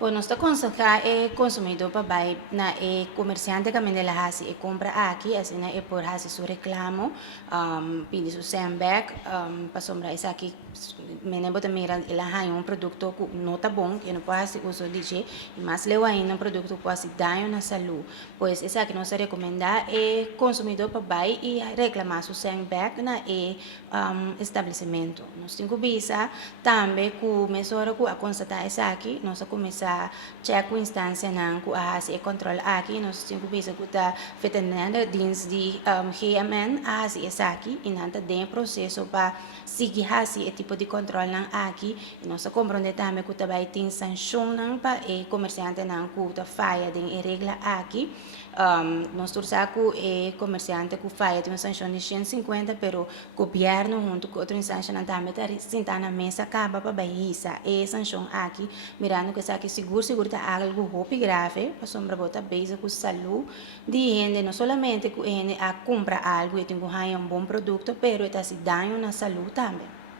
O nós está aconselhar é consumidor para vai na é comerciante que mende la hasi e compra aqui assim na é por hasi su reclamo pedi su sandbag para sombra isso aqui mene bota mira ela hay um produto que não tá bom que não pode uso de mas lewa ainda um produto que pode dar na saúde pois isso aqui nós recomendar é consumidor para vai e reclamar su sandbag na é estabelecimento nós temos que bisa também começar a constatar isso aqui nós começar check a instância não que a se controle aqui nós temos que bisa que está veterinária dins de GMN a se isso aqui e nada tem processo para seguir esse tipo de controle não aqui e nós compreender também que também tem sanção não para o comerciante não que falha em regra aqui nós torçamos que o comerciante que falha tem uma sanção de 150 pero o governo junto com outra instância não também está sentando na mesa acaba para baixar e sanção aqui mirando que isso aqui seguro está algo muito grave para sombra botar base com saúde de gente não somente que a compra algo e tem que um bom produto pero está se dando na saúde também